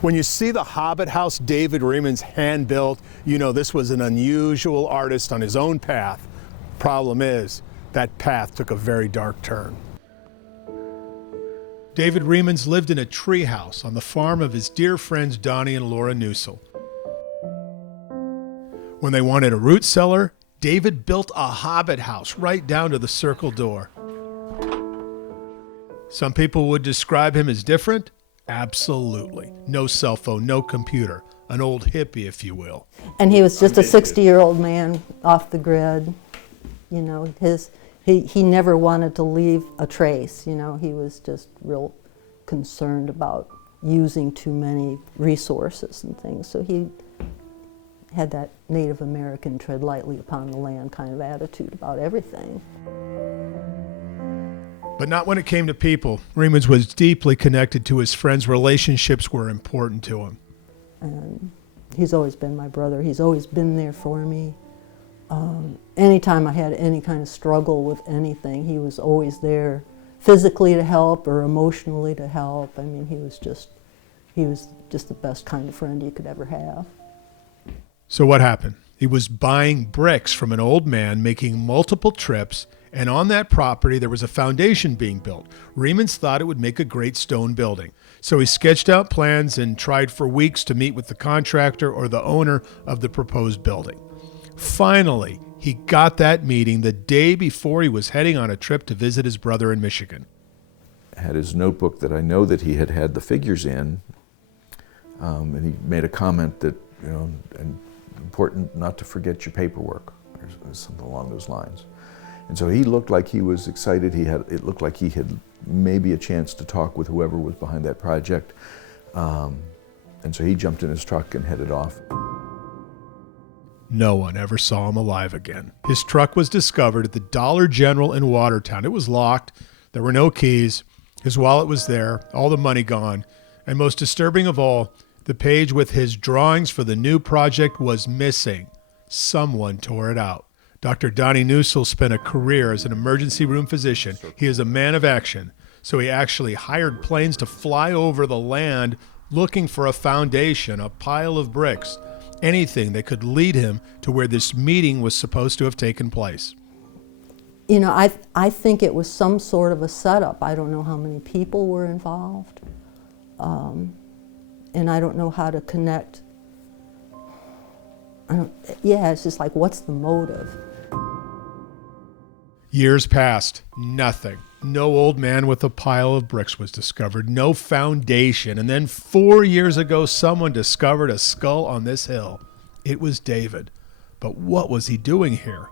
When you see the Hobbit house David Reeman's hand-built, you know this was an unusual artist on his own path. Problem is, that path took a very dark turn. David Reeman's lived in a treehouse on the farm of his dear friends Donnie and Laura Newsell. When they wanted a root cellar, David built a Hobbit house right down to the circle door. Some people would describe him as different. Absolutely. No cell phone, no computer. An old hippie, if you will. And he was just a 60-year-old man off the grid. You know, he never wanted to leave a trace. You know, he was just real concerned about using too many resources and things. So he had that Native American tread lightly upon the land kind of attitude about everything. But not when it came to people. Reeman's was deeply connected to his friends. Relationships were important to him. And he's always been my brother. He's always been there for me. Anytime I had any kind of struggle with anything, he was always there physically to help or emotionally to help. I mean, he was just the best kind of friend you could ever have. So what happened? He was buying bricks from an old man, making multiple trips, and on that property there was a foundation being built. Reeman's thought it would make a great stone building. So he sketched out plans and tried for weeks to meet with the contractor or the owner of the proposed building. Finally, he got that meeting the day before he was heading on a trip to visit his brother in Michigan. I had his notebook that I know that he had the figures in, and he made a comment that, you know, and important not to forget your paperwork, or something along those lines. And so he looked like he was excited. It looked like he had maybe a chance to talk with whoever was behind that project. And so he jumped in his truck and headed off. No one ever saw him alive again. His truck was discovered at the Dollar General in Watertown. It was locked. There were no keys. His wallet was there, all the money gone. And most disturbing of all, the page with his drawings for the new project was missing. Someone tore it out. Dr. Donnie Newsell spent a career as an emergency room physician. He is a man of action, so he actually hired planes to fly over the land looking for a foundation, a pile of bricks, anything that could lead him to where this meeting was supposed to have taken place. You know, I think it was some sort of a setup. I don't know how many people were involved, and I don't know how to connect. It's just like, what's the motive? Years passed. Nothing. No old man with a pile of bricks was discovered. No foundation. And then 4 years ago, someone discovered a skull on this hill. It was David. But what was he doing here?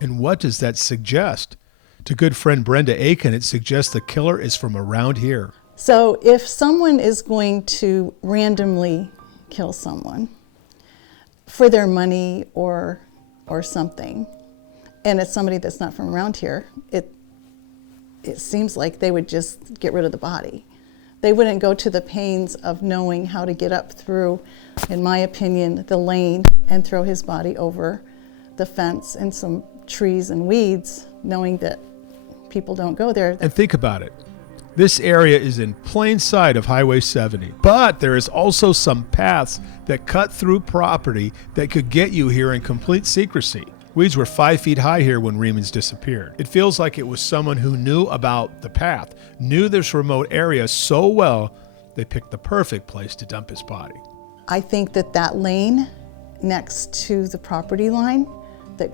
And what does that suggest? To good friend Brenda Aiken, it suggests the killer is from around here. So if someone is going to randomly kill someone for their money or something, and it's somebody that's not from around here, it seems like they would just get rid of the body. They wouldn't go to the pains of knowing how to get up through, in my opinion, the lane and throw his body over the fence and some trees and weeds, knowing that people don't go there. And think about it. This area is in plain sight of Highway 70, but there is also some paths that cut through property that could get you here in complete secrecy. Weeds were 5 feet high here when Reeman's disappeared. It feels like it was someone who knew about the path, knew this remote area so well, they picked the perfect place to dump his body. I think that lane next to the property line that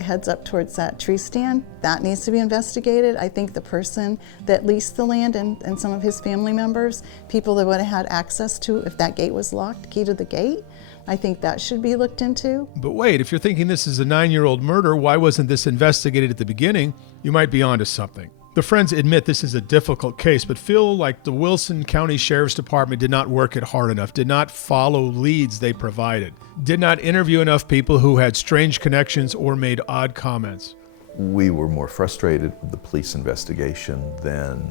heads up towards that tree stand, that needs to be investigated. I think the person that leased the land and some of his family members, people that would have had access to, if that gate was locked, key to the gate, I think that should be looked into. But wait, if you're thinking this is a 9-year-old murder, why wasn't this investigated at the beginning? You might be onto something. The friends admit this is a difficult case, but feel like the Wilson County Sheriff's Department did not work it hard enough, did not follow leads they provided, did not interview enough people who had strange connections or made odd comments. We were more frustrated with the police investigation than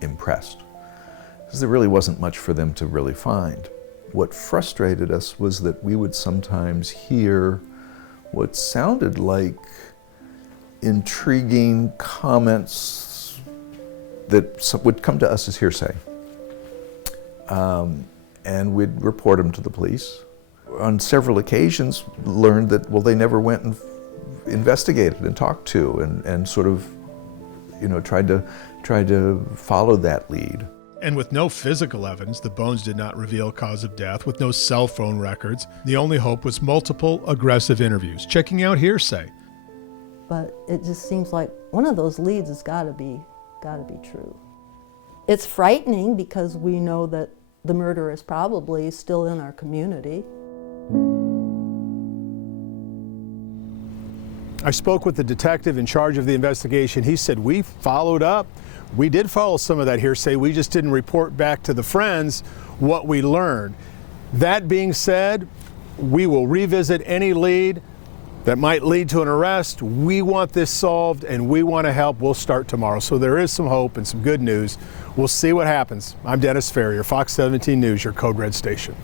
impressed, because there really wasn't much for them to really find. What frustrated us was that we would sometimes hear what sounded like intriguing comments that would come to us as hearsay. and we'd report them to the police. On several occasions, learned that, well, they never went and investigated and talked to and sort of, you know, tried to follow that lead. And with no physical evidence, the bones did not reveal cause of death. With no cell phone records, the only hope was multiple aggressive interviews, checking out hearsay. But it just seems like one of those leads has got to be true. It's frightening because we know that the murderer is probably still in our community. I spoke with the detective in charge of the investigation. He said, we followed up. We did follow some of that hearsay. We just didn't report back to the friends what we learned. That being said, we will revisit any lead that might lead to an arrest. We want this solved and we want to help. We'll start tomorrow. So there is some hope and some good news. We'll see what happens. I'm Dennis Ferrier, Fox 17 News, your Code Red station.